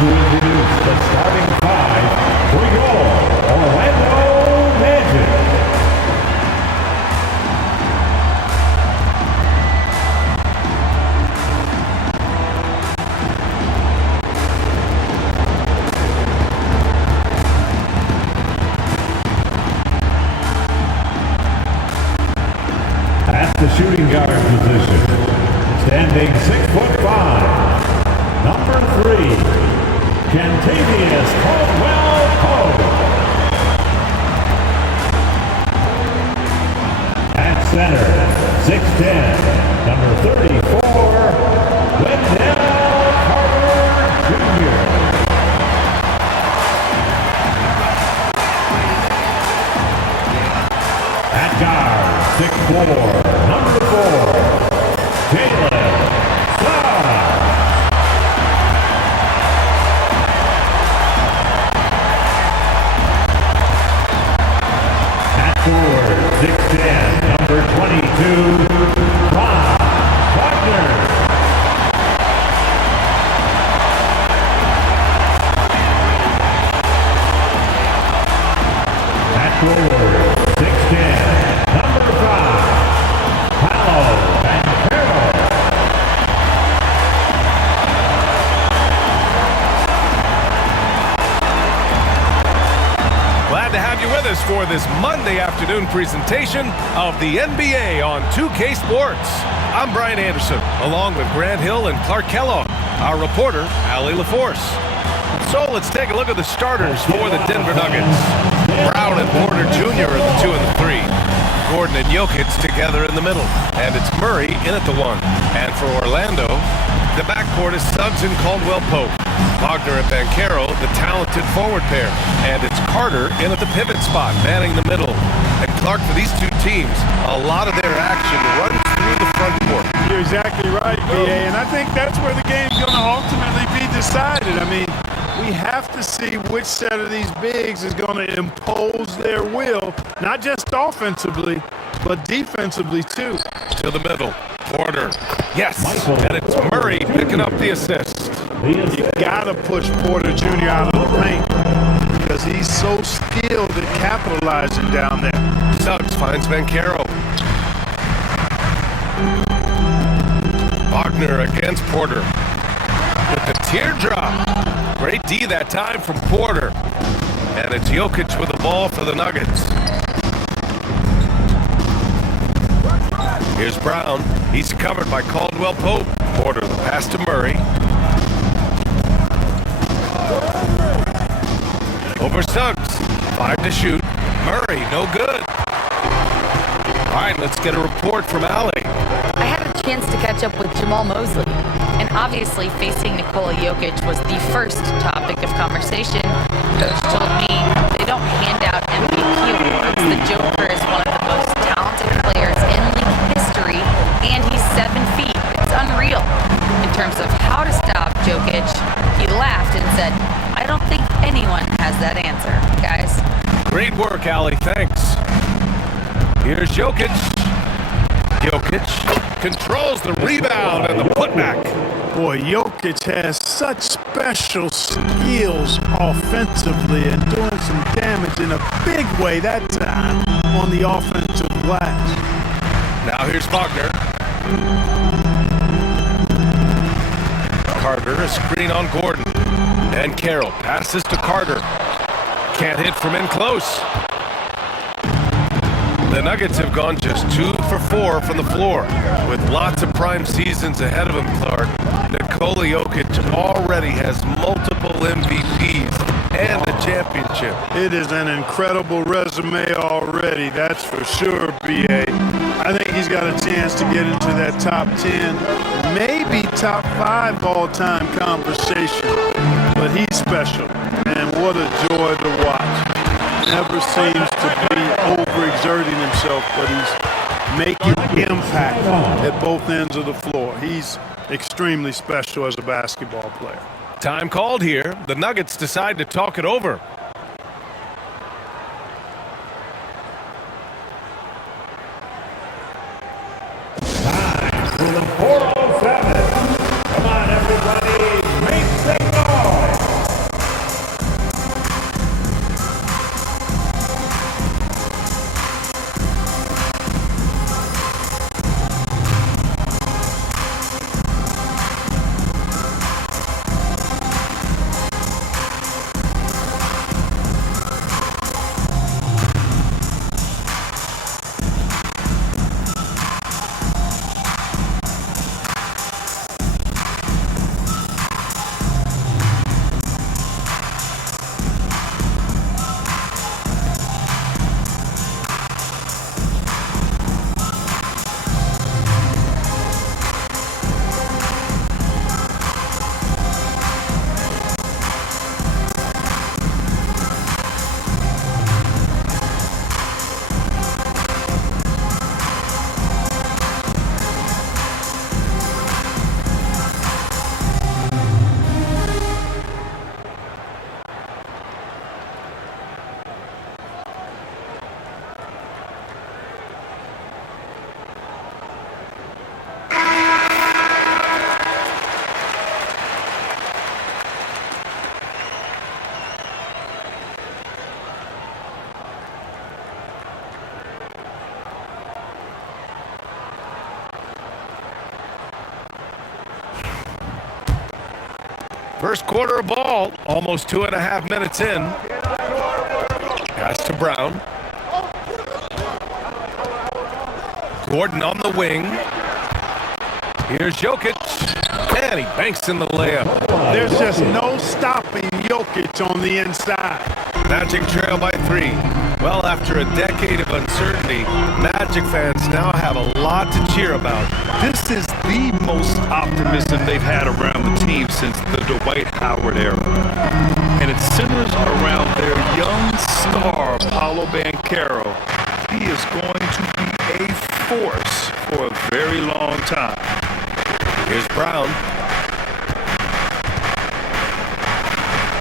to introduce the starting five for your Orlando Magic. At the shooting guard position, standing 6'5", number 3, Cantavius Caldwell-Pope. At center, 6'10", number 34, Wendell Carter Jr. At guard, 6'4", number 4, Jalen Suggs. At forward, 6'10", number 22, Ron Wagner. At forward, 6'10", number 5, Paolo Banchero. Glad to have you with us for this Monday afternoon presentation of the NBA on 2K Sports. I'm Brian Anderson, along with Grant Hill and Clark Kellogg, our reporter, Allie LaForce. So let's take a look at the starters for the Denver Nuggets. Brown and Porter Jr. are the 2 and the 3. Gordon and Jokic together in the middle. And it's Murray in at the 1. And for Orlando, the backcourt is Suggs and Caldwell-Pope. Wagner and Banchero, the talented forward pair. And it's Carter in at the pivot spot, manning the middle. And Clark, for these two teams, a lot of their action runs through the front court. You're exactly right, B.A., and I think that's where the game's going to ultimately be decided. I mean, we have to see which set of these bigs is going to impose their will, not just offensively, but defensively too. To the middle, Porter, yes, and it's Murray picking up the assist. You got to push Porter Jr. out of the paint because he's so skilled at capitalizing down there. Suggs finds Banchero. Wagner against Porter with the teardrop. Great D that time from Porter. And it's Jokic with the ball for the Nuggets. Here's Brown. He's covered by Caldwell-Pope. Porter, the pass to Murray. Over Suggs. 5 to shoot. Murray, no good. All right, let's get a report from Allie. I had a chance to catch up with Jamal Mosley. And obviously, facing Nikola Jokic was the first topic of conversation. Coach told me they don't hand out MVP awards. The Joker is one of the most talented players in league history, and he's 7 feet. It's unreal. In terms of how to stop Jokic, he laughed and said, I don't think anyone has that answer, guys. Great work, Allie. Thanks. Here's Jokic. Jokic controls the rebound and the putback. Boy, Jokic has such special skills offensively and doing some damage in a big way that time on the offensive glass. Now here's Wagner. Carter, a screen on Gordon. And Carroll passes to Carter. Can't hit from in close. The Nuggets have gone just 2 for 4 from the floor. With lots of prime seasons ahead of him, Clark, Nikola Jokic already has multiple MVPs and a championship. It is an incredible resume already, that's for sure, B.A. I think he's got a chance to get into that top 10, maybe top 5 all-time conversation. But he's special, and what a joy to watch. Never seems to be overexerting himself, but he's making impact at both ends of the floor. He's extremely special as a basketball player. Time called here. The Nuggets decide to talk it over. Time for the 407. Come on, everybody, make some noise. First quarter of ball, almost 2.5 minutes in. Pass to Brown. Gordon on the wing. Here's Jokic. And he banks in the layup. There's just no stopping Jokic on the inside. Magic trail by 3. Well, after a decade of uncertainty, Magic fans now have a lot to cheer about. This is the most optimism they've had around the team since the Dwight Howard era. And it centers around their young star, Paolo Banchero. He is going to be a force for a very long time. Here's Brown.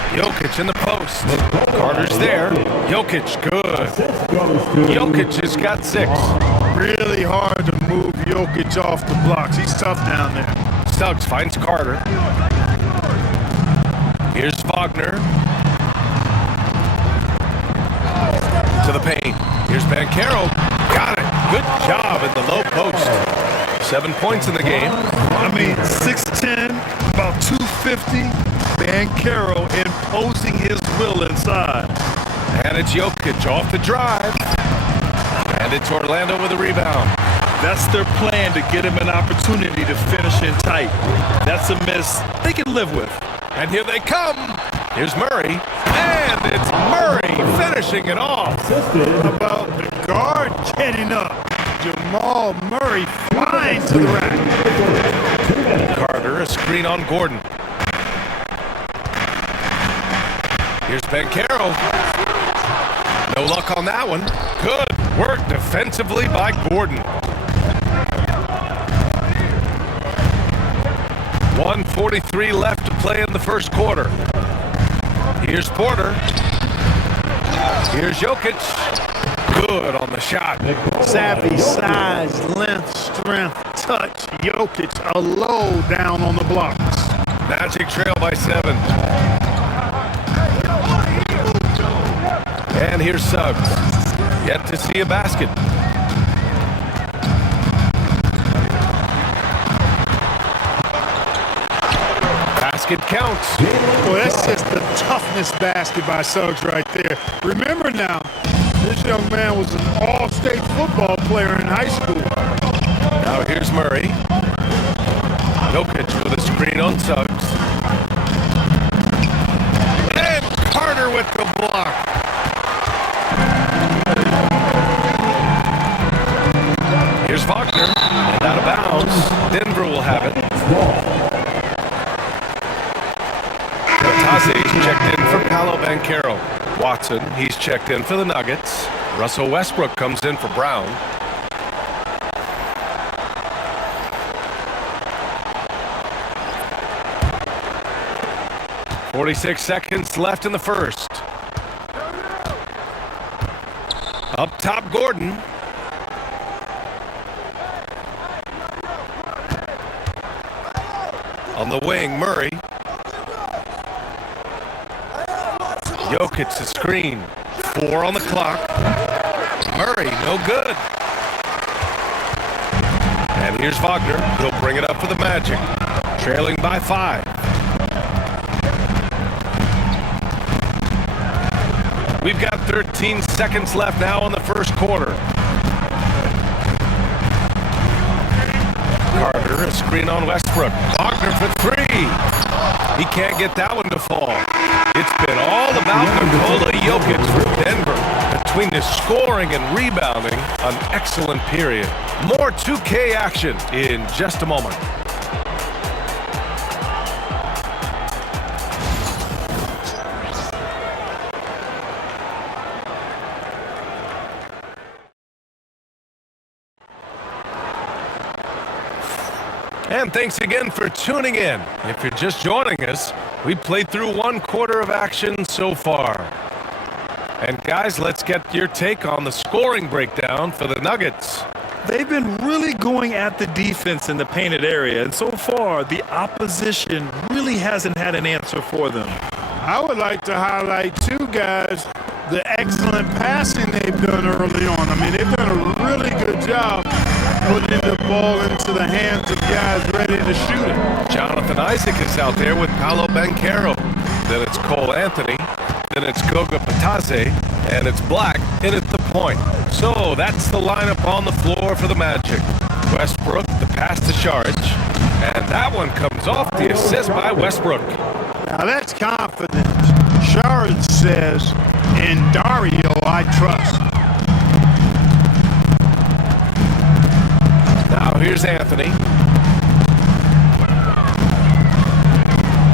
Jokic in the post. Carter's there. Jokic, good. Jokic has got 6. Really hard to move Jokic off the blocks. He's tough down there. Suggs finds Carter. Here's Wagner. To the paint. Here's Banchero. Got it. Good job in the low post. 7 points in the game. I mean, 6'10", about 250. Banchero imposing his will inside. And it's Jokic off the drive. And it's Orlando with a rebound. That's their plan, to get him an opportunity to finish in tight. That's a miss they can live with. And here they come. Here's Murray. And it's Murray finishing it off. How about the guard getting up? Jamal Murray flying to the rack. Carter, a screen on Gordon. Here's Banchero. No luck on that one. Good work defensively by Gordon. 1:43 left to play in the first quarter. Here's Porter. Here's Jokic. Good on the shot. Savvy, size, length, strength, touch. Jokic, a low down on the blocks. Magic trail by 7. And here's Suggs. Yet to see a basket. Basket counts. Well, that's just the toughness basket by Suggs right there. Remember now, this young man was an all-state football player in high school. Now here's Murray. Jokic with a screen on Suggs. And Carter with the block. Here's Wagner, and out of bounds. Denver will have it. Katase's checked in for Paolo Banchero. Watson, he's checked in for the Nuggets. Russell Westbrook comes in for Brown. .46 seconds left in the first. Up top, Gordon. On the wing, Murray. Jokic the screen. 4 on the clock. Murray, no good. And here's Wagner. He'll bring it up for the Magic. Trailing by 5. We've got 13 seconds left now in the first quarter. Carter, a screen on Westbrook. Wagner for 3. He can't get that one to fall. It's been all about Nikola Jokic for Denver. Between the scoring and rebounding, an excellent period. More 2K action in just a moment. And thanks again for tuning in. If you're just joining us, we played through 1 quarter of action so far. And guys, let's get your take on the scoring breakdown for the Nuggets. They've been really going at the defense in the painted area, and so far, the opposition really hasn't had an answer for them. I would like to highlight, too, guys, the excellent passing they've done early on. I mean, they've done a really good job putting the ball into the hands of guys ready to shoot it. Jonathan Isaac is out there with Paolo Banchero. Then it's Cole Anthony. Then it's Goga Batadze. And it's Black in at the point. So that's the lineup on the floor for the Magic. Westbrook, the pass to Saric. And that one comes off the assist by Westbrook. Now that's confidence. Saric says, in Dario I trust. Now here's Anthony.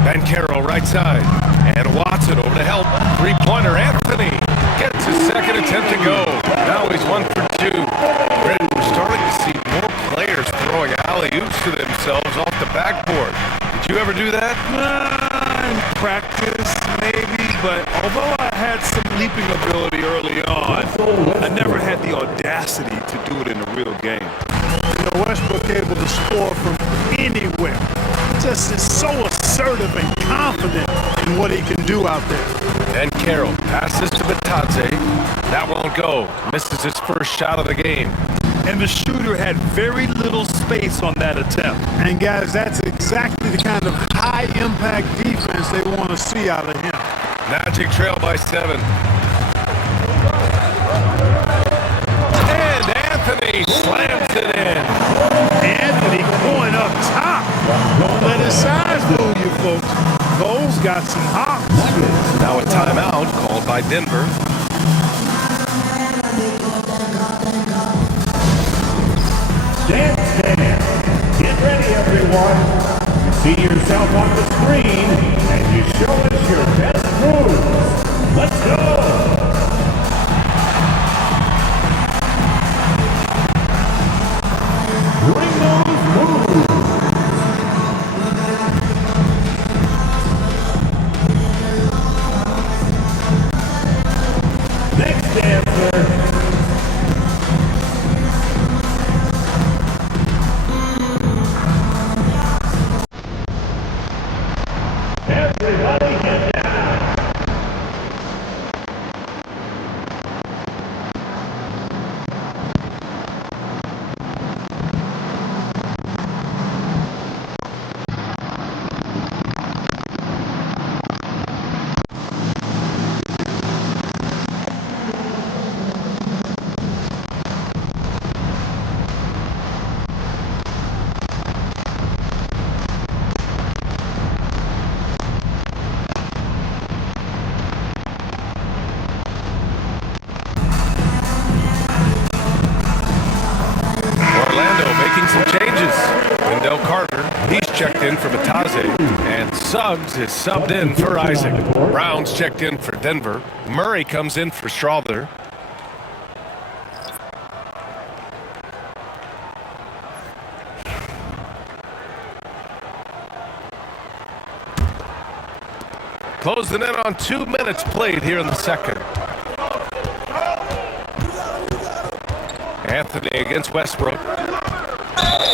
Banchero right side. And Watson over to help. Three-pointer, Anthony gets his second attempt to go. Now he's 1 for 2. We're starting to see more players throwing alley-oops to themselves off the backboard. Did you ever do that? In practice, maybe, but although I had some leaping ability early on, I never had the audacity to do it in a real game. Westbrook able to score from anywhere. Just is so assertive and confident in what he can do out there. And Carroll passes to Batadze. That won't go. Misses his first shot of the game. And the shooter had very little space on that attempt. And guys, that's exactly the kind of high-impact defense they want to see out of him. Magic trail by 7. And Anthony slams it in. Anthony going up top. Don't let his size fool you, folks. Cole's got some hops. Now a timeout called by Denver. Stand. Get ready, everyone. You see yourself on the screen, and you show us your best moves. Let's go. Bring those moves. Next dancer. Everybody get down. Checked in for Batadze, and Suggs is subbed in for Isaac. Brown's checked in for Denver. Murray comes in for Strawther. Closing in on 2 minutes played here in the second. Anthony against Westbrook.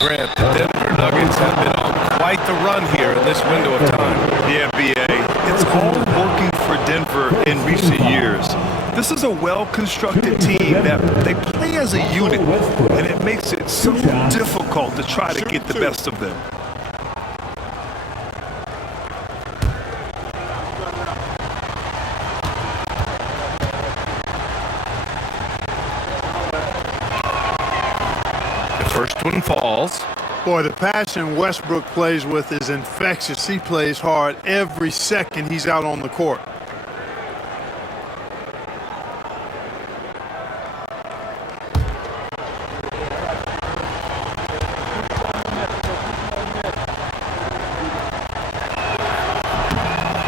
Grant, the Denver Nuggets have been on quite the run here in this window of time. Yeah, B.A., it's all working for Denver in recent years. This is a well-constructed team that they play as a unit, and it makes it so difficult to try to get the best of them. First one falls. Boy, the passion Westbrook plays with is infectious. He plays hard every second he's out on the court.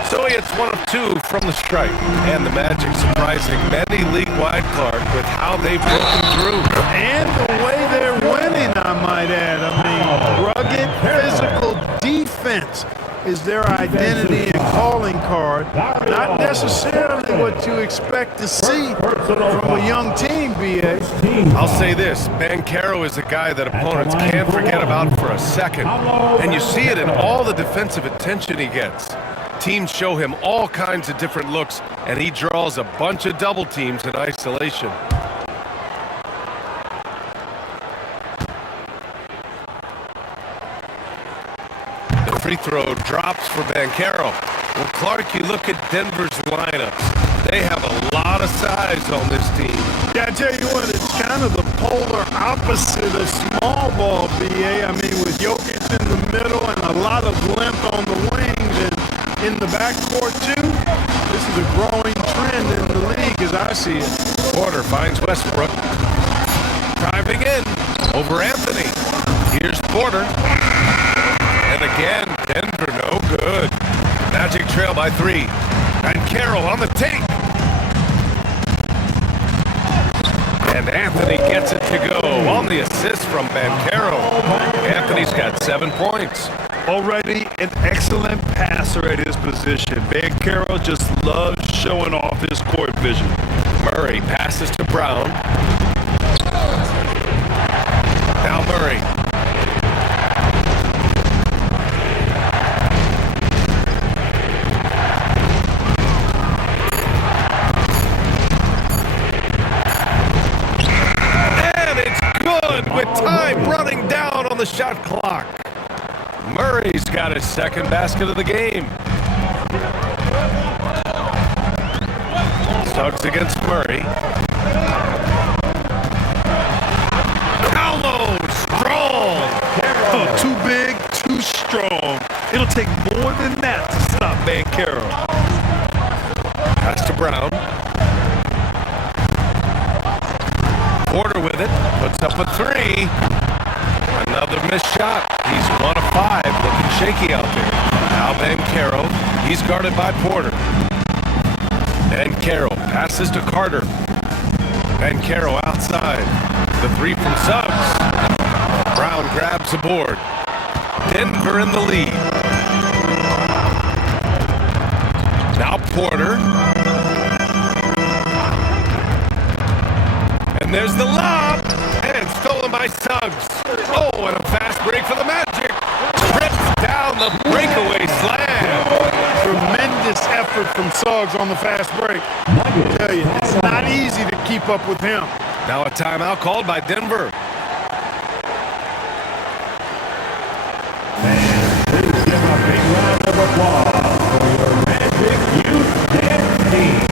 So it's 1 of 2 from the stripe. And the Magic surprising many league-wide Clark with how they've broken through. And the way they're winning, I might add. I mean, rugged, physical defense is their identity and calling card. Not necessarily what you expect to see from a young team, B.A. I'll say this, Banchero is a guy that opponents can't forget about for a second. And you see it in all the defensive attention he gets. Teams show him all kinds of different looks, and he draws a bunch of double teams in isolation. free throw drops for Banchero. Well, Clark, you look at Denver's lineups. They have a lot of size on this team. Yeah, I tell you what, it's kind of the polar opposite of small ball, BA. I mean, with Jokic in the middle and a lot of length on the wings and in the backcourt, too, this is a growing trend in the league as I see it. Porter finds Westbrook. Driving in over Anthony. Here's Porter. And again, Denver no good. Magic trail by 3. And Carroll on the take. And Anthony gets it to go on the assist from Banchero. Anthony's got 7 points. Already an excellent passer at his position. Banchero just loves showing off his court vision. Murray passes to Brown. Now Murray. And it's good with time running down on the shot clock. Murray's got his second basket of the game. Suggs against Murray. Paolo, strong. Oh, too big, too strong. It'll take more than that to stop Banchero. Pass to Brown. Porter with it. Puts up a 3. Another missed shot. He's 1 of 5. Looking shaky out there. Now Banchero. He's guarded by Porter. Banchero passes to Carter. Banchero outside. The 3 from Suggs. Brown grabs the board. Denver in the lead. Now Porter. And there's the lob. And stolen by Suggs. Oh, and a fast break for the Magic. Trips down the breakaway slam. Tremendous effort from Suggs on the fast break. I tell you, it's not easy to keep up with him. Now a timeout called by Denver. Please give a big round of applause for your Magic Youth Dance Team.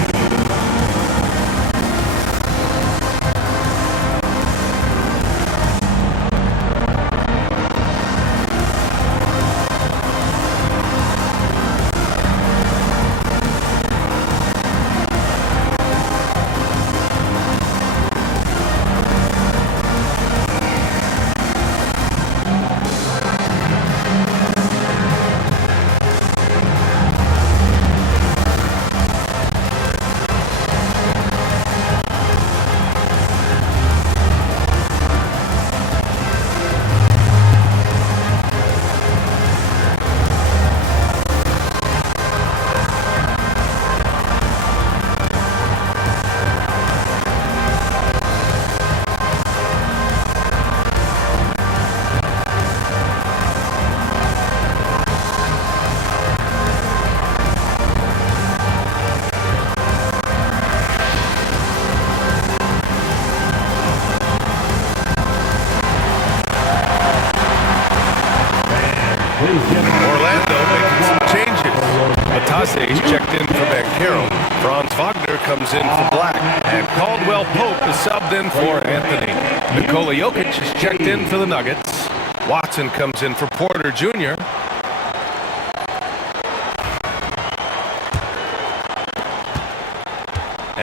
Orlando making some changes. Matase checked in for Banchero. Franz Wagner comes in for Black. And Caldwell Pope is subbed in for Anthony. Nikola Jokic is checked in for the Nuggets. Watson comes in for Porter Jr.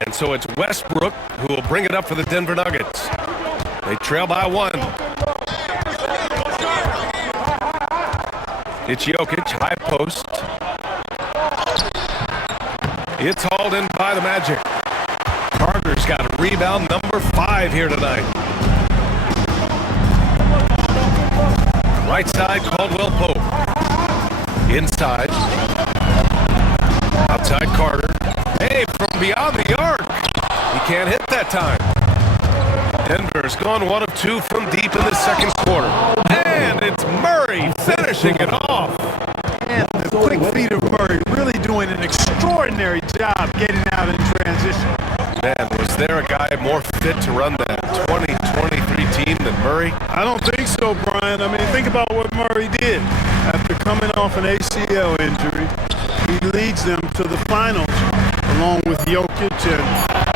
And so it's Westbrook who will bring it up for the Denver Nuggets. They trail by 1. It's Jokic, high post. It's hauled in by the Magic. Carter's got a rebound, number 5 here tonight. Right side, Caldwell Pope. Inside. Outside Carter. Hey, from beyond the arc. He can't hit that time. Denver's gone 1 of 2 from deep in the second quarter. And it's Murray finishing it off. And the quick feet of Murray really doing an extraordinary job getting out in transition. Man, was there a guy more fit to run that 2023 team than Murray? I don't think so, Brian. I mean, think about what Murray did. After coming off an ACL injury. He leads them to the finals along with Jokic and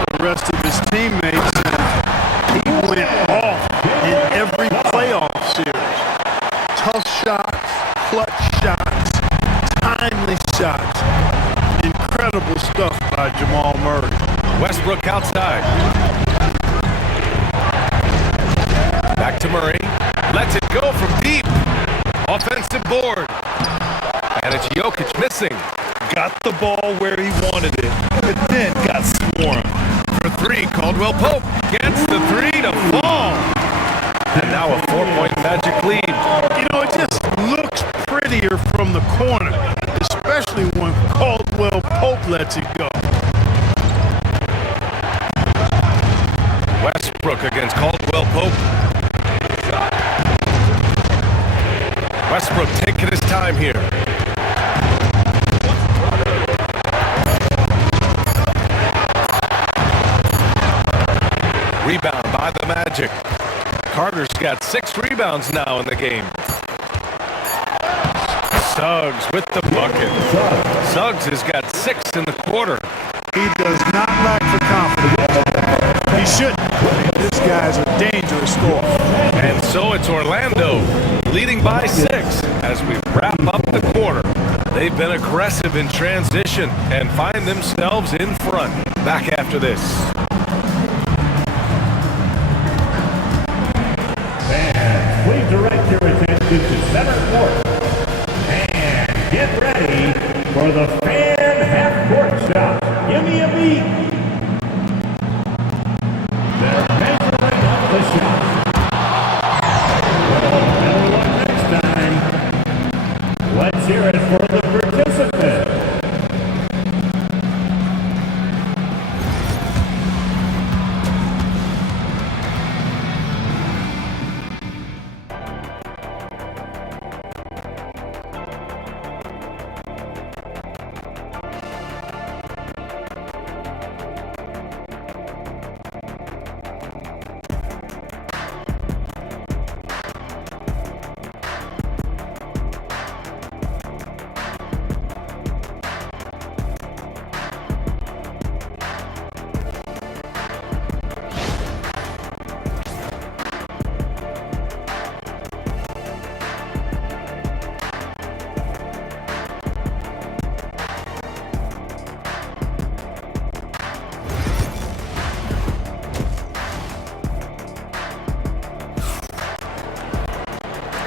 the rest of his teammates. And he went off in every playoff series. Tough shots, clutch shots, timely shots. Incredible stuff by Jamal Murray. Westbrook outside. Back to Murray. Lets it go from deep. Offensive board. And it's Jokic missing. Got the ball where he wanted it, but then got swarmed. For three, Caldwell Pope gets the three to fall. And now a 4-point Magic lead. You know, it just looks prettier from the corner, especially when Caldwell Pope lets it go. Westbrook against Caldwell Pope. Westbrook taking his time here. Rebound by the Magic. Carter's got 6 rebounds now in the game. Suggs with the bucket. Suggs has got 6 in the quarter. He does not lack the confidence. He shouldn't. This guy's a dangerous scorer. And so it's Orlando leading by 6 as we wrap up the quarter. They've been aggressive in transition and find themselves in front. Back after this. Fans, please direct your attention to center court. And get ready for the fan half-court shot. Give me a beat. They're measuring up the shot. Well, better luck next time. Let's hear it for the participant.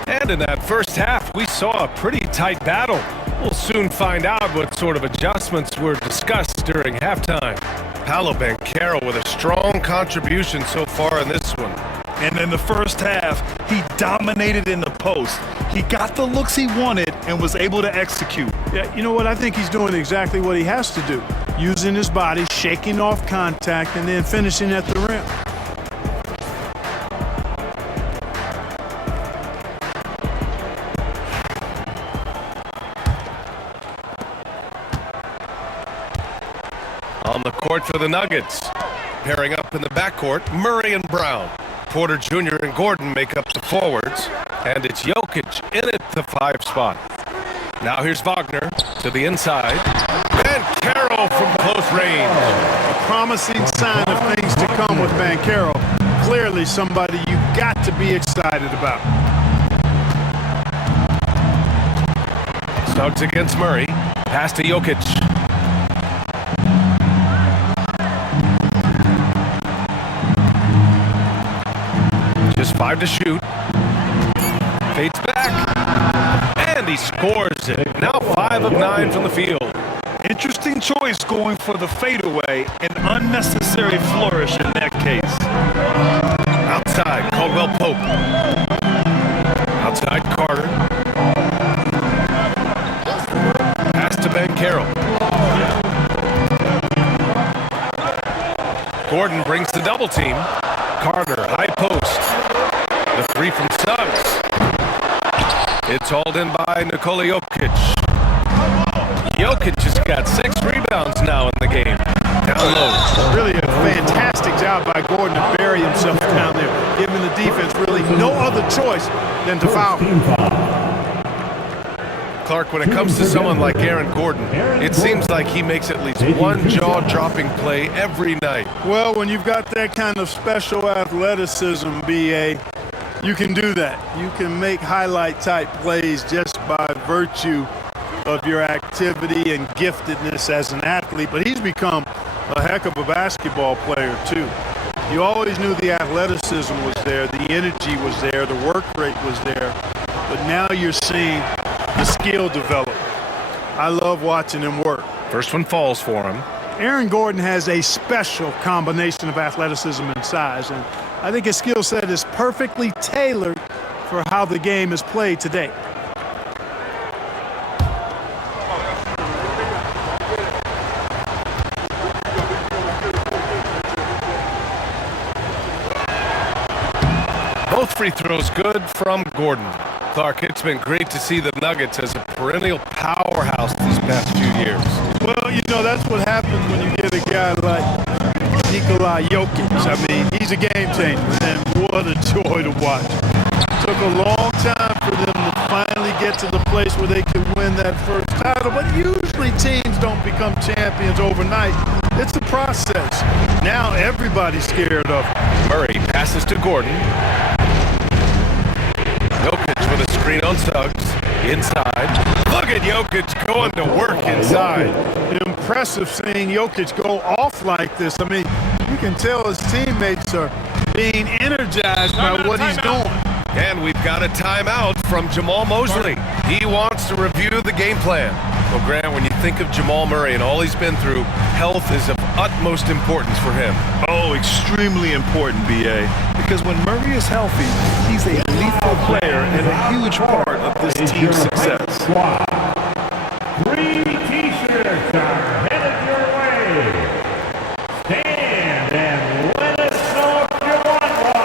And in that first half, we saw a pretty tight battle. We'll soon find out what sort of adjustments were discussed during halftime. Paolo Banchero with a strong contribution so far in this one. And in the first half, he dominated in the post. He got the looks he wanted and was able to execute. Yeah, you know what? I think he's doing exactly what he has to do. Using his body, shaking off contact, and then finishing at the rim. On the court for the Nuggets. Pairing up in the backcourt, Murray and Brown. Porter Jr. and Gordon make up the forwards. And it's Jokic in at the 5 spot. Now here's Wagner to the inside. And Banchero from close range. A promising sign of things to come with Banchero. Clearly somebody you got to be excited about. Suggs against Murray. Pass to Jokic. Just 5 to shoot. Fades back. And he scores it. Now 5 of 9 from the field. Interesting choice going for the fadeaway. An unnecessary flourish in that case. Outside, Caldwell Pope. Outside, Carter. Pass to Banchero. Gordon brings the double team. Carter, high post. The 3 from Suggs. It's hauled in by Nikola Jokic. Jokic has got 6 rebounds now in the game. Down low. Really a fantastic job by Gordon to bury himself down there, giving the defense really no other choice than to foul. Clark, when it comes to someone like Aaron Gordon, it seems like he makes at least one jaw-dropping play every night. Well, when you've got that kind of special athleticism, B.A., you can do that. You can make highlight-type plays just by virtue of your activity and giftedness as an athlete. But he's become a heck of a basketball player, too. You always knew the athleticism was there, the energy was there, the work rate was there. But now you're seeing the skill develop. I love watching him work. First one falls for him. Aaron Gordon has a special combination of athleticism and size, and I think his skill set is perfectly tailored for how the game is played today. Both free throws good from Gordon. Clark, it's been great to see the Nuggets as a perennial powerhouse these past few years. Well, you know, that's what happens when you get a guy like Nikola Jokic. I mean, he's a game changer, and what a joy to watch. It took a long time for them to finally get to the place where they can win that first title, but usually teams don't become champions overnight. It's a process. Now everybody's scared of him. Murray passes to Gordon. Jokic with a screen on Suggs. Inside. Look at Jokic going to work inside. Impressive seeing Jokic go off like this. I mean, you can tell his teammates are being energized by what he's doing. And we've got a timeout from Jamal Mosley. He wants to review the game plan. Well, Grant, when you think of Jamal Murray and all he's been through, health is of utmost importance for him. Oh, extremely important, B.A., because when Murray is healthy, he's a lethal player and a huge part of this team's success. 3 T-shirts are headed your way. Stand and let us know if you want one.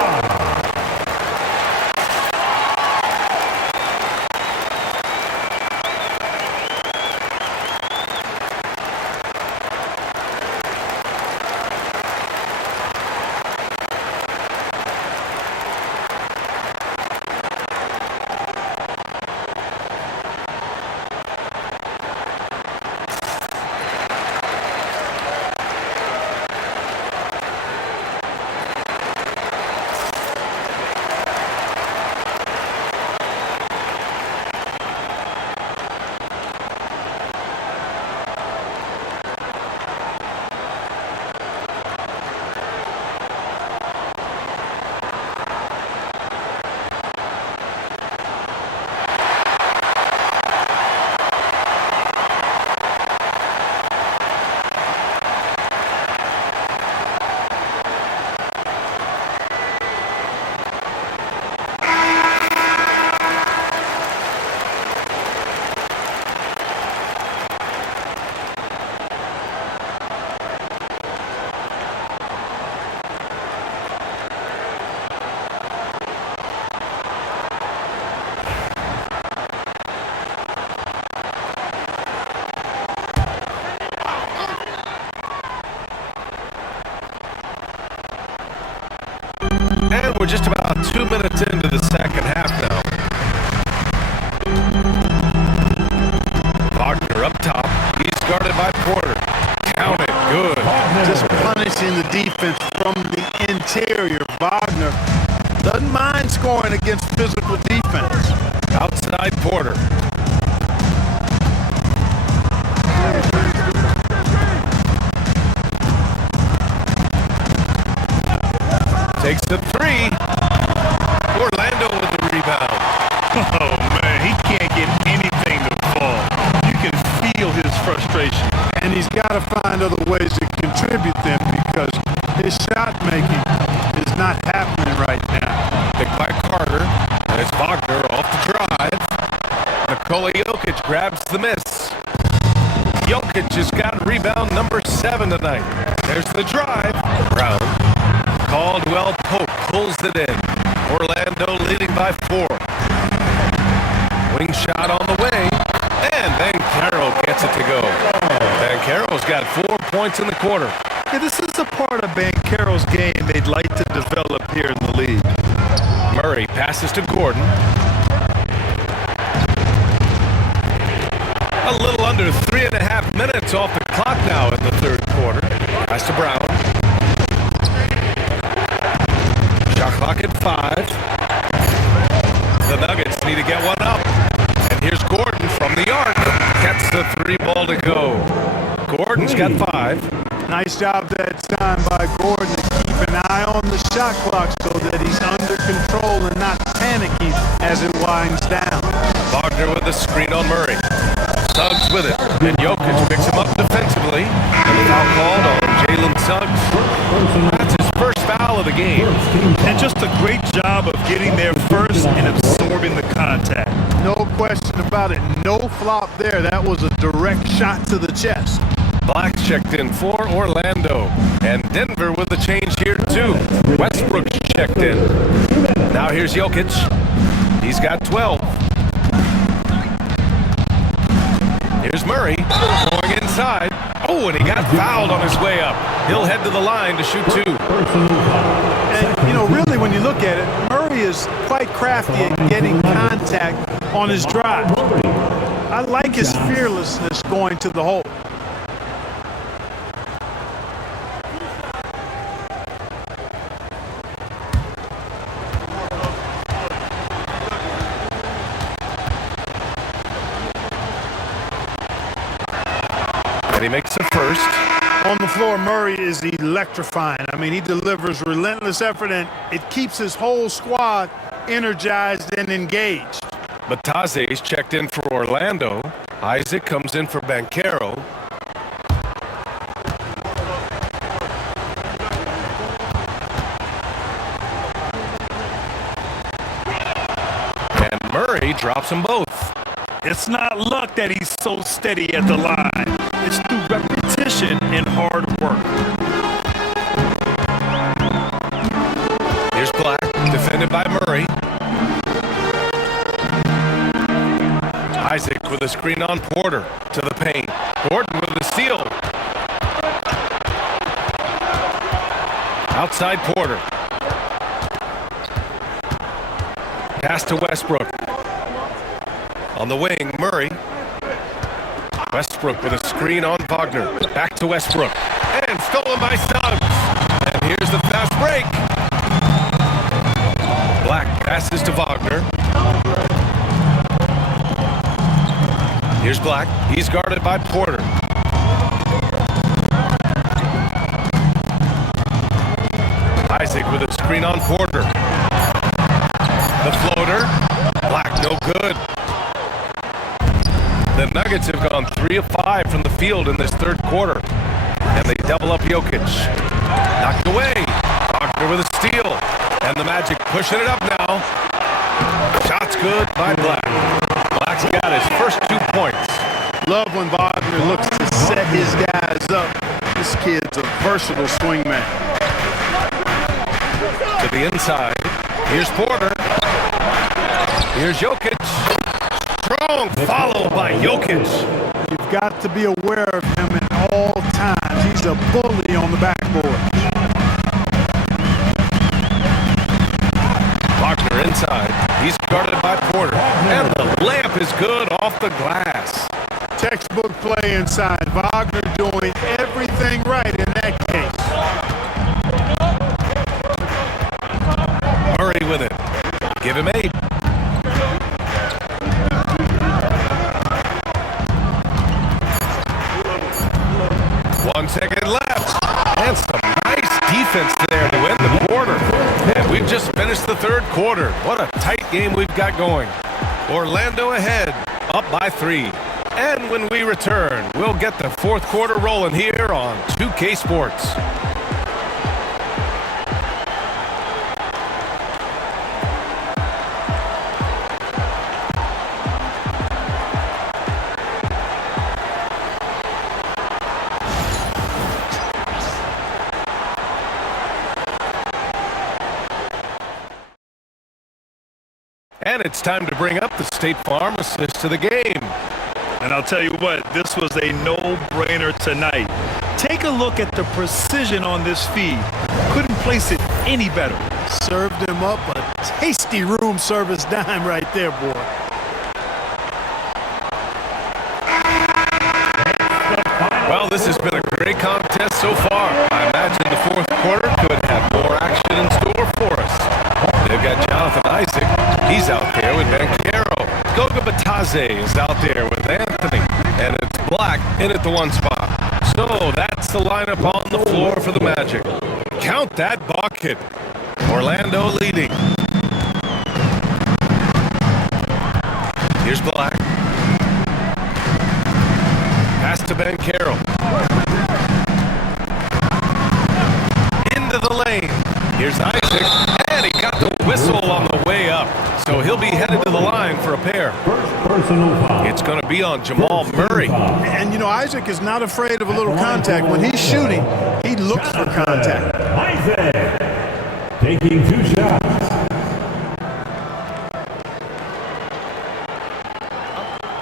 And we're just about 2 minutes into the second half now. Wagner up top. He's guarded by Porter. Count it. Good. Just punishing the defense from the interior. Wagner doesn't mind scoring against physical defense. Outside Porter. Takes the three. Orlando with the rebound. Oh, man, he can't get anything to fall. You can feel his frustration. And he's got to find other ways to contribute them because his shot making is not happening right now. Picked by Carter. There's Wagner off the drive. Nikola Jokic grabs the miss. Jokic has got rebound number 7 tonight. There's the drive. Brown. Caldwell Pope pulls it in. Orlando leading by 4. Wing shot on the way. And Banchero gets it to go. Banchero's got 4 points in the quarter. Yeah, this is a part of Banchero's game they'd like to develop here in the league. Murray passes to Gordon. A little under 3.5 minutes off the clock now in the third quarter. Pass to Brown. Shot clock at 5. The Nuggets need to get one up. And here's Gordon from the arc. Gets the 3 ball to go. Gordon's got 5. Nice job that time by Gordon to keep an eye on the shot clock so that he's under control and not panicking as it winds down. Wagner with the screen on Murray. Suggs with it. And Jokic picks him up defensively. And the foul called on Jalen Suggs. That's his first foul of the game. And just a great job of getting there first and absorbing the contact. No question about it. No flop there. That was a direct shot to the chest. Black's checked in for Orlando. And Denver with the change here too. Westbrook's checked in. Now here's Jokic. He's got 12. Here's Murray going inside. Oh, and he got fouled on his way up. He'll head to the line to shoot 2. And, you know, really when you look at it, Murray is quite crafty at getting contact on his drive. I like his fearlessness going to the hole. And he makes the first. On the floor, Murray is electrifying. I mean, he delivers relentless effort, and it keeps his whole squad energized and engaged. Bataze's checked in for Orlando. Isaac comes in for Banchero. And Murray drops them both. It's not luck that he's so steady at the line. It's through repetition and hard work. Here's Black, defended by Murray. Isaac with a screen on Porter to the paint. Gordon with the steal. Outside Porter. Pass to Westbrook. On the wing, Murray. Westbrook with a screen on Wagner. Back to Westbrook. And stolen by Suggs. And here's the fast break. Black passes to Wagner. Here's Black. He's guarded by Porter. Isaac with a screen on Porter. The floater. Black no good. The Nuggets have gone 3 of 5 from the field in this third quarter. And they double up Jokic. Knocked away. Wagner with a steal. And the Magic pushing it up now. Shot's good by Black. Black's got his first 2 points. Love when Wagner looks to set his guys up. This kid's a versatile swingman. To the inside. Here's Porter. Here's Jokic. Strong follow by Jokic. You've got to be aware of him at all times. He's a bully on the backboard. Wagner inside. He's guarded by Porter. And the layup is good off the glass. Textbook play inside. Wagner doing everything right in that case. Murray with it. Give him 8. One second left. And some nice defense there to end the quarter. And we've just finished the third quarter. What a tight game we've got going. Orlando ahead, up by 3. And when we return, we'll get the fourth quarter rolling here on 2K Sports. And it's time to bring up the State Farm assist to the game. And I'll tell you what, this was a no-brainer tonight. Take a look at the precision on this feed. Couldn't place it any better. Served him up a tasty room service dime right there, boy. this has been a great contest so far. I imagine the fourth quarter could have more action in store for us. They've got Jonathan Isaac. He's out there with Bancaro. Goga Batase is out there with Anthony. And it's Black in at the one spot. So that's the lineup on the floor for the Magic. Count that bucket. Orlando leading. Here's Black. Pass to Bancaro. Into the lane. Here's Isaac. And he got the whistle on the way up. So he'll be headed to the line for a pair. First personal foul. It's going to be on Jamal Murray. And, you know, Isaac is not afraid of a little contact. When he's shooting, he looks for contact. Isaac taking 2 shots.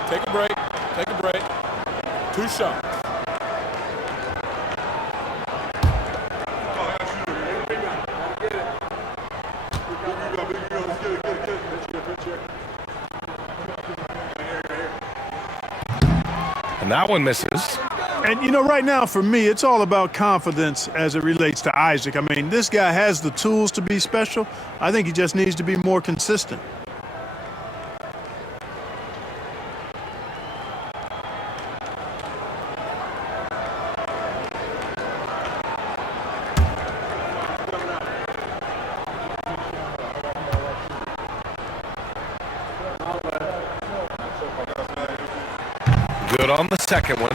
Take a break. Take a break. 2 shots. And that one misses. And, you know, right now for me, it's all about confidence as it relates to Isaac. I mean, this guy has the tools to be special. I think he just needs to be more consistent. Good on the second one.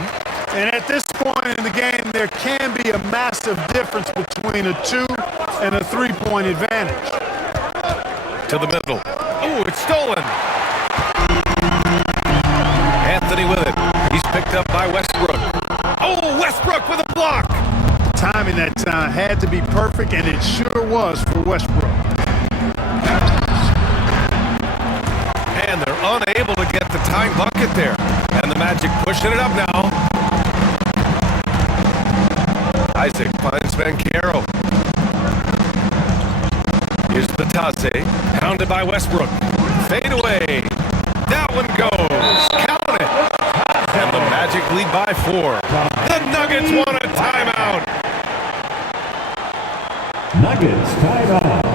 And at this point in the game, there can be a massive difference between a 2 and a 3-point advantage. To the middle. Oh, it's stolen. Anthony with it. He's picked up by Westbrook. Oh, Westbrook with a block. Timing that time had to be perfect, and it sure was for Westbrook. And they're unable to get the tying bucket there. And the Magic pushing it up now. Isaac finds Bancaro. Here's Batase, pounded by Westbrook. Fade away. That one goes. Count it. And the Magic lead by 4. The Nuggets want a timeout. Nuggets timeout.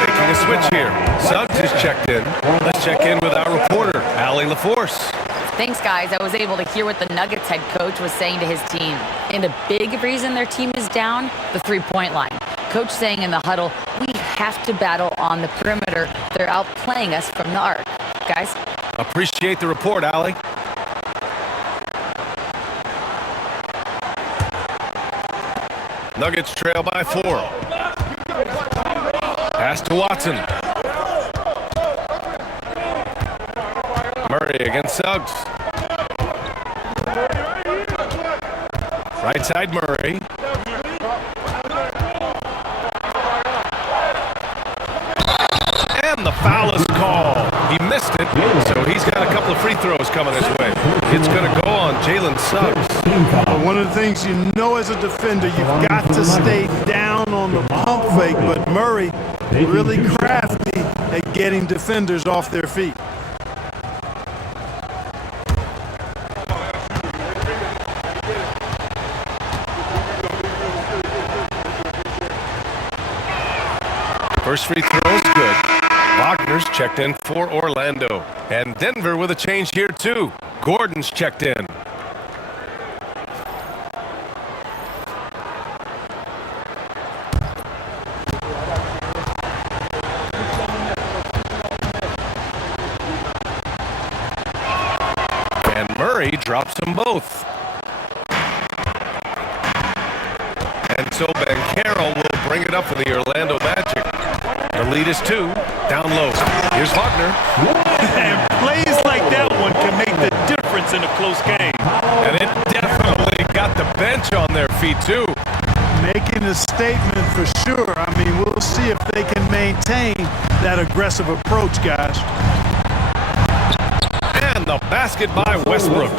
Making a switch here. Suggs is checked in. Let's check in with our reporter, Allie LaForce. Thanks, guys. I was able to hear what the Nuggets head coach was saying to his team. And a big reason their team is down, the three-point line. Coach saying in the huddle, we have to battle on the perimeter. They're outplaying us from the arc. Guys? Appreciate the report, Allie. Nuggets trail by 4. Pass to Watson. Murray against Suggs. Right side Murray. And the foul is called. He missed it, so he's got a couple of free throws coming his way. It's going to go on Jalen Suggs. But one of the things you know as a defender, you've got to stay down on the pump fake, but Murray really crafty at getting defenders off their feet. First free throw is good. Wagner's checked in for Orlando. And Denver with a change here too. Gordon's checked in. And Murray drops them both. And so Banchero will bring it up for the Orlando Magic. The lead is 2. Down low. Here's Wagner. And plays like that one can make the difference in a close game. And it definitely got the bench on their feet, too. Making a statement for sure. I mean, we'll see if they can maintain that aggressive approach, guys. And the basket by Westbrook.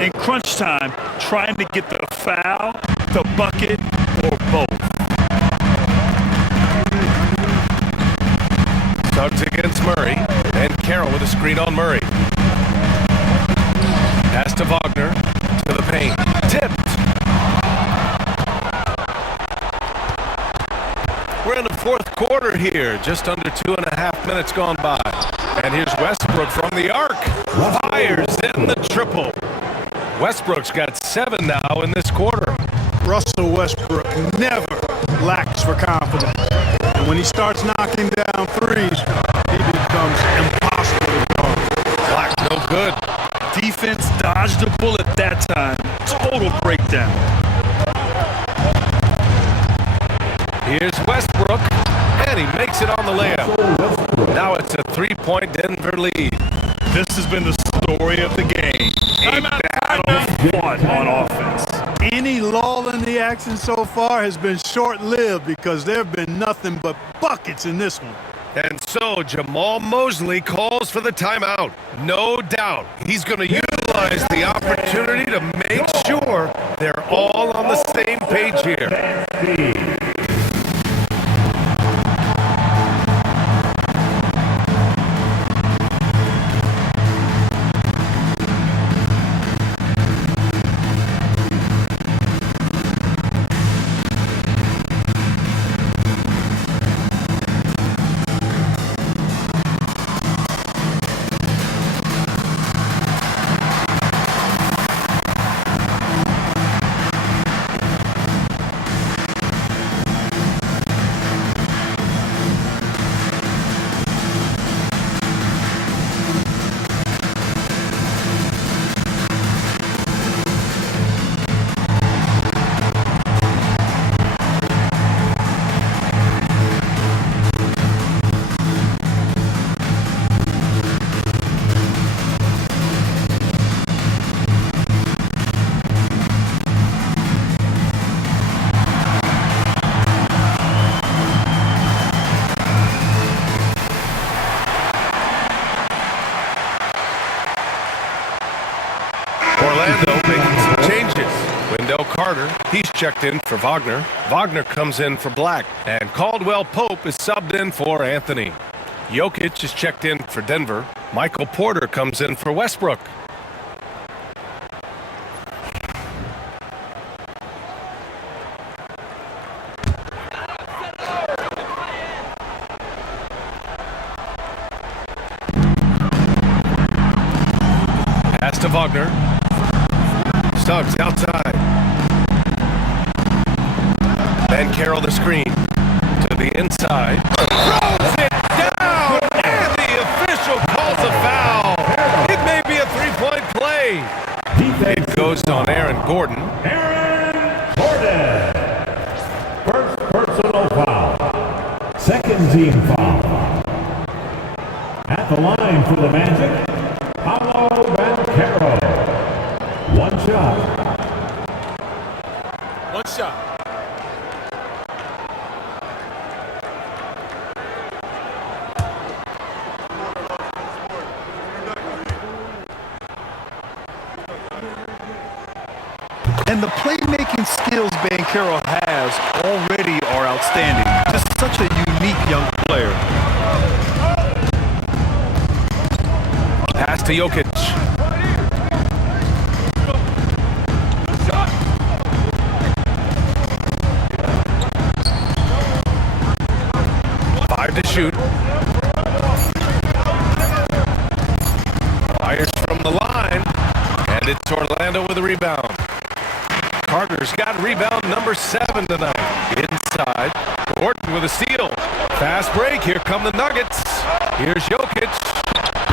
In crunch time, trying to get the foul, the bucket, or both. Suggs against Murray. And Carroll with a screen on Murray. Pass to Wagner. To the paint. Tipped. We're in the fourth quarter here. Just under 2.5 minutes gone by. And here's Westbrook from the arc. Fires in the triple. Westbrook's got 7 now in this quarter. Russell Westbrook never lacks for confidence. And when he starts knocking down threes, he becomes impossible to guard. Black, no good. Defense dodged a bullet that time. Total breakdown. Here's Westbrook, and he makes it on the layup. Now it's a 3-point Denver lead. This has been the story of the game. A battle fought on offense. Any lull in the action so far has been short-lived because there have been nothing but buckets in this one. And so Jamal Mosley calls for the timeout. No doubt he's going to utilize the opportunity to make sure they're all on the same page here. Orlando making some changes. Wendell Carter, he's checked in for Wagner. Wagner comes in for Black. And Caldwell Pope is subbed in for Anthony. Jokic is checked in for Denver. Michael Porter comes in for Westbrook. Pass to Wagner. Suggs outside. Ben Carroll the screen to the inside. Throws it down, and the official calls a foul. It may be a three-point play. It goes on Aaron Gordon. Aaron Gordon. First personal foul. Second team foul. At the line for the Magic, Paolo Banchero. One shot. One shot. And the playmaking skills Banchero has already are outstanding. Just such a unique young player. to Jokic. Five to shoot. Fires from the line. And it's Orlando with a rebound. Carter's got rebound number 7 tonight. Inside. Gordon with a steal. Fast break. Here come the Nuggets. Here's Jokic.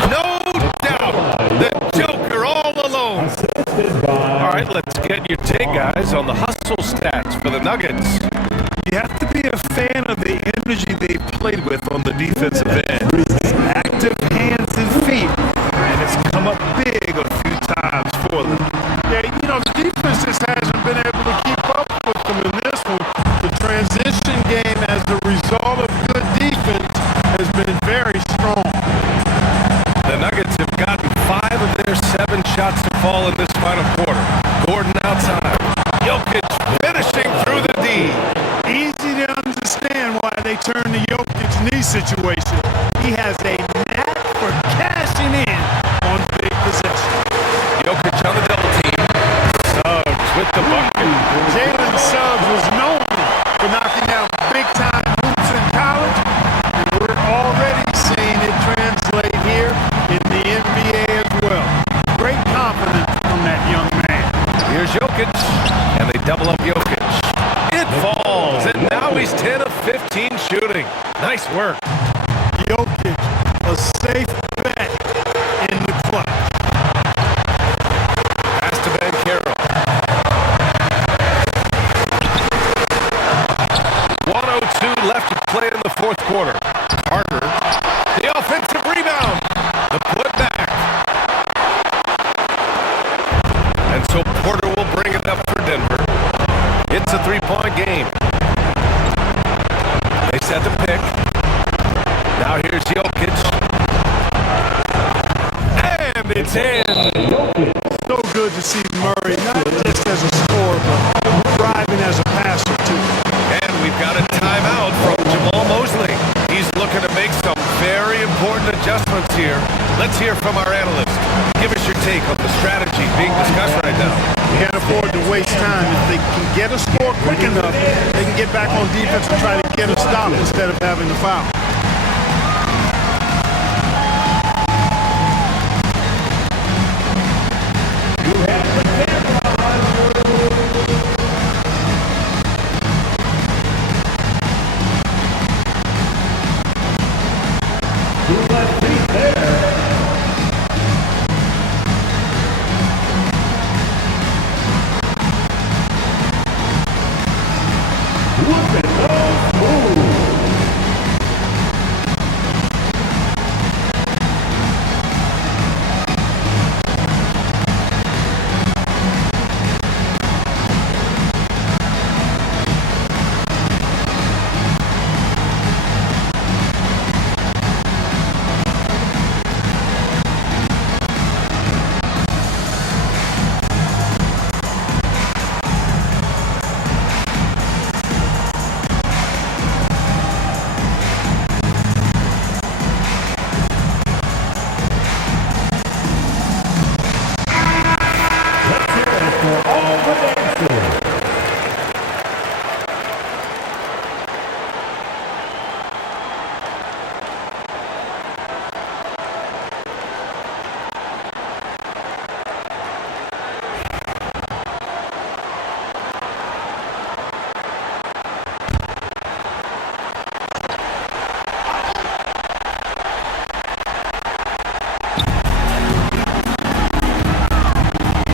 No doubt. The Joker all alone. All right, let's get your take, guys, on the hustle stats for the Nuggets. You have to be a fan of the energy they played with on the defensive end. Active hands and feet, and it's come up big a few times for them. Yeah, you know, the defense just hasn't been able to keep up with them in this one. The transition game as a result of good defense has been very strong. The Nuggets have gotten 5 of their 7 shots to fall in this final quarter. Gordon outside. Jokic finishing through the D. Easy to understand why they turn to Jokic's knee situation. He has a knack for cashing in on big possessions. Jokic on the double team. Suggs with the bucket. Jalen Suggs was known for knocking out big-time hoops in college, and we're already seeing it translate here in the NBA as well. Great confidence from that young man. Here's Jokic, and they double up Jokic. It falls, and now he's 10 of 15 shooting. Nice work. Jokic, a safe bet in the clutch. Pass to Banchero. 1:02 left to play in the fourth quarter. Carter, the offensive rebound. The putback. And so Porter will bring it up for Denver. It's a 3-point game. They set the pick. Now here's Jokic. And it's in. So good to see Murray, not just as a scorer, but driving as a passer, too. And we've got a timeout from Jamal Mosley. He's looking to make some very important adjustments here. Let's hear from our analyst. Give us your take on the strategy being discussed right now. You can't afford to waste time. If they can get a score quick enough, they can get back on defense and try to get a stop instead of having to foul.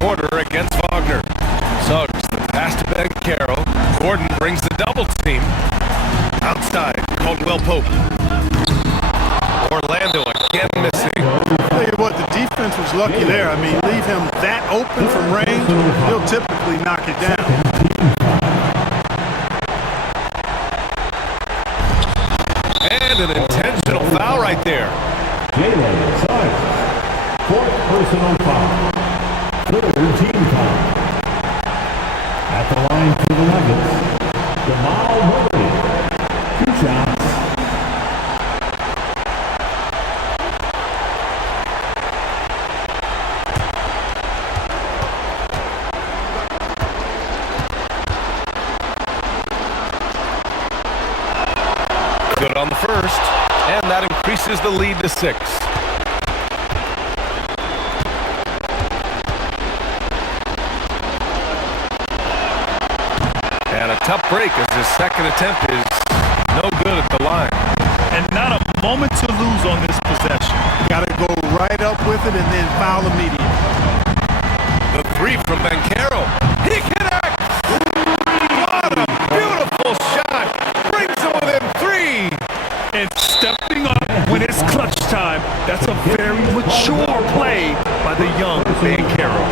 Porter against Wagner. Suggs, the pass to Banchero. Gordon brings the double team. Outside, Caldwell Pope. Orlando again missing. Tell you what, the defense was lucky there. I mean, leave him that open from range, he'll typically knock it down. And an intentional foul right there. Jalen Suggs, 4th personal foul. 3rd team foul. At the line for the Nuggets, Jamal Murray. 2 shots. increases the lead to 6. And a tough break as his second attempt is no good at the line. And not a moment to lose on this possession. Got to go right up with it and then foul immediately. The 3 from Banchero. He connects! What a beautiful shot! Brings him within 3! And stepping up when it's clutch time, that's a very mature play by the young Banchero.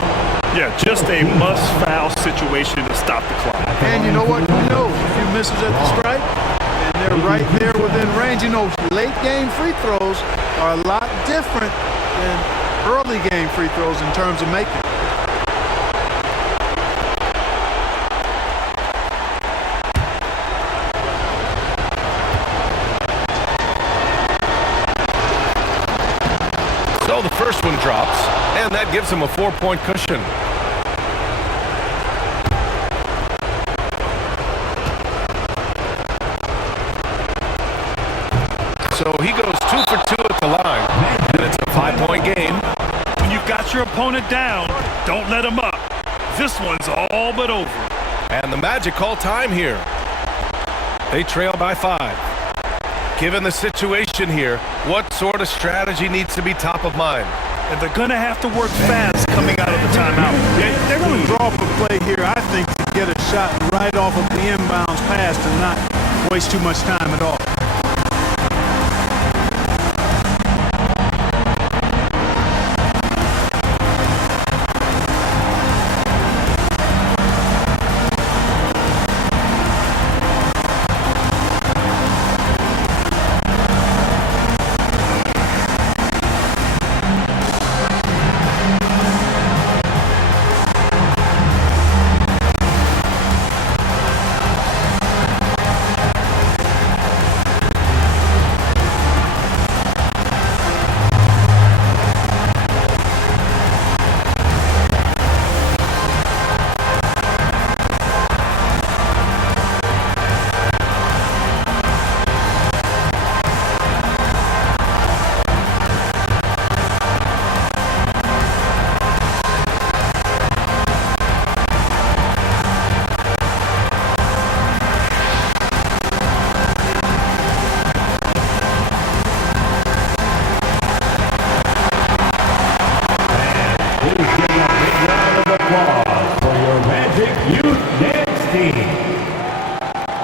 Yeah, just a must-foul situation to stop the clock. And you know what? Who knows? A few misses at the stripe, and they're right there within range. You know, late game free throws are a lot different than early game free throws in terms of making. So the first one drops, and that gives him a 4-point cushion. So he goes 2 for 2 at the line, and it's a 5-point game. When you've got your opponent down, don't let him up. This one's all but over. And the Magic call time here. They trail by 5. Given the situation here, what sort of strategy needs to be top of mind? And they're going to have to work fast coming out of the timeout. They're going to draw up a play here, I think, to get a shot right off of the inbounds pass and not waste too much time at all.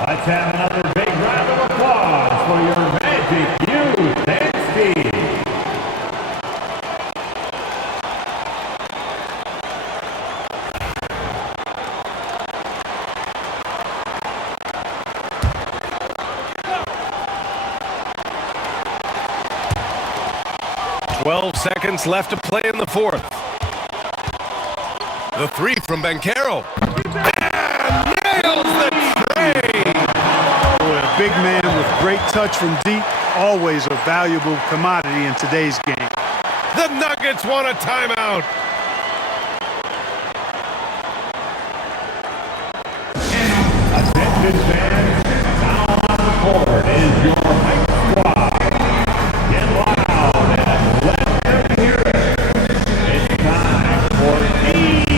Let's have another big round of applause for your Magic Youth Dance Team. Seconds left to play in the 4th. The 3 from Banchero. And nails the tray! Boy, a big man with great touch from deep, always a valuable commodity in today's game. The Nuggets want a timeout. Attention fans, now on the court is your hype squad. Get loud and let them hear it. It's time for Easter.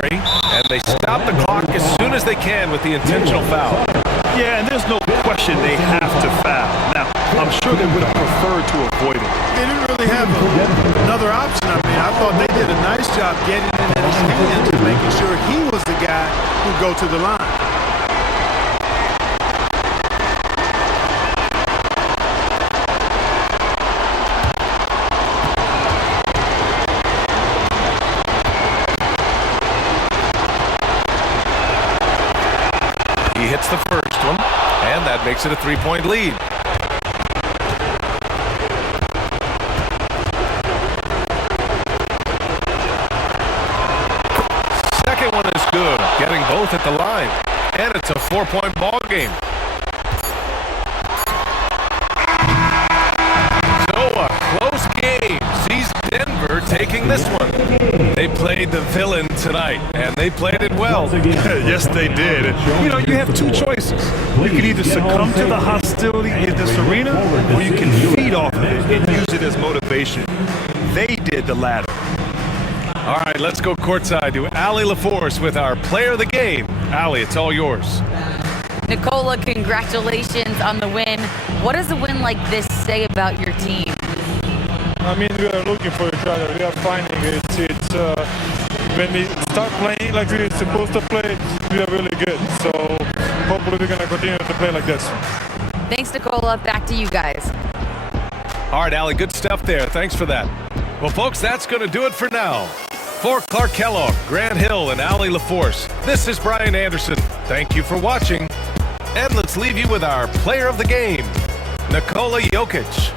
hurry, and they stop the clock as soon as they can with the intentional foul. Yeah, and there's no question they have to foul. Now, I'm sure they would have preferred to avoid it. They didn't really have another option. I mean, I thought they did a nice job getting in at his hands and making sure he was the guy who'd go to the line. He hits the first one, and that makes it a 3-point lead. Second one is good, getting both at the line, and it's a 4-point ball game. So a close game sees Denver taking this one. They played the villain tonight, and they played it well. Yes, they did. You know, you have two choices. You can either succumb to the hostility in this arena, or you can feed off of it and use it as motivation. They did the latter. All right, let's go courtside to Allie LaForce with our player of the game. Allie, it's all yours. Nicola, congratulations on the win. What does a win like this say about your team? I mean, we are looking for each other. We are finding it. It's when we start playing like we're supposed to play, we are really good. So hopefully we're going to continue to play like this. Thanks, Nicola. Back to you guys. All right, Allie, good stuff there. Thanks for that. Well, folks, that's going to do it for now. For Clark Kellogg, Grant Hill, and Allie LaForce, this is Brian Anderson. Thank you for watching. And let's leave you with our player of the game, Nikola Jokic.